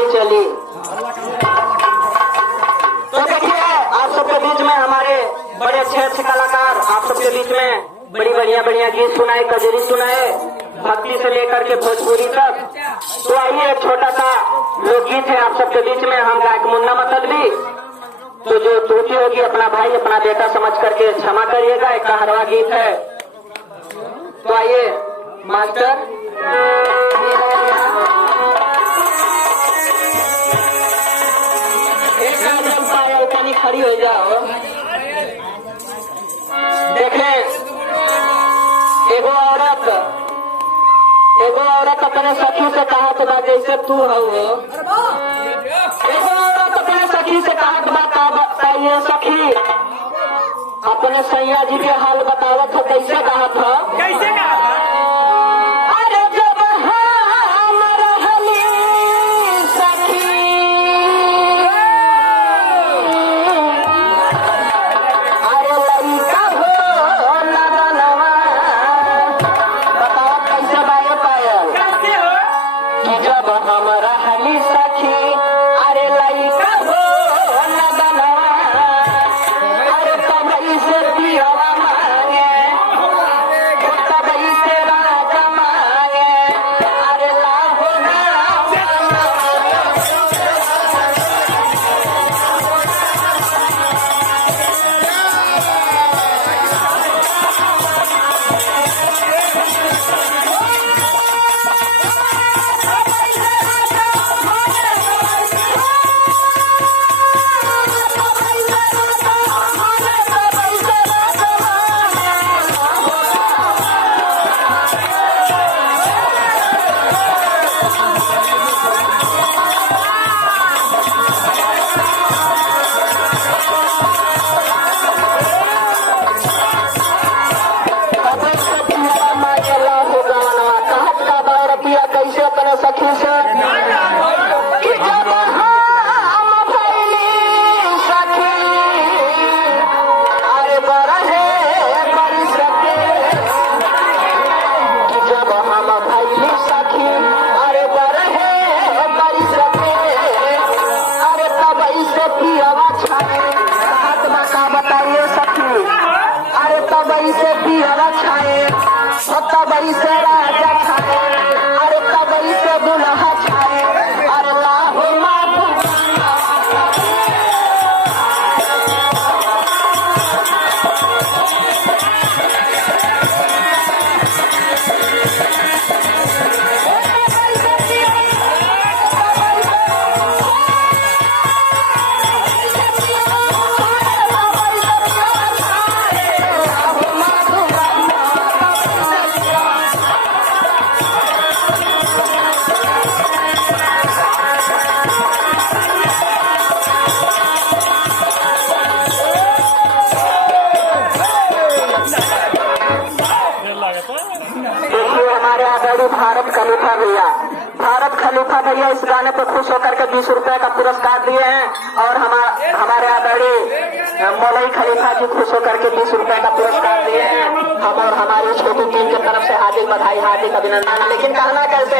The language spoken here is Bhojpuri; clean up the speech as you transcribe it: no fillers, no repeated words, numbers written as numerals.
गोली चली। तो देखिए आप सबके बीच में हमारे बड़े अच्छे कलाकार आप सबके बीच में बड़ी बढ़िया गीत सुनाए, कजरी सुनाए, भक्ति से लेकर के भोजपुरी तक। तो आइए एक छोटा सा लोकगीत है आप सबके बीच में, हम गायक मुन्ना मतलबी। तो जो त्रुटि होगी अपना भाई अपना बेटा समझ करके क्षमा करिएगा, एक कहरवा गीत है। तो आइए मास्टर पानी खड़ी हो जाओ। देखें एगो औरत अपने सखी से कहा तो बात जैसे तू हो, एगो औरत अपने सखी से कहा तो बताइए सखी अपने सैया जी के हाल बतावत हो, कैसे कहा था, कैसे कहा? अरे जब हम रहली सखी अरे लड़का हो लगनवा, बताओ कैसे बाए पायल, कैसे हो कि जब हम रहली सखी अरे लड़का हो लगनवा, अरे तब से पियवा मांगे तब से राजा मांगे, अरे लाहो ना कैसे अपने सखी से कि जब हम भइली सखी अरे बरहे बरी सके, कि जब हम भइली सखी अरे बरहे बरी सके, अरे तब से पियवा छाए, हाथ बता बताइए सखी, अरे तब से पियवा छाए, तब से राजा छाए, से दुल्हा छाए, अरे लाहो भारत खलीफा भैया इस गाने पर खुश होकर के 20 रुपए का पुरस्कार दिए हैं, और हमारे आदरणीय मौलवी खलीफा जी खुश होकर के 20 रुपए का पुरस्कार दिए हैं। हम और हमारी छोटी टीम की तरफ से हार्दिक बधाई हार्दिक अभिनंदन। लेकिन कहना कैसे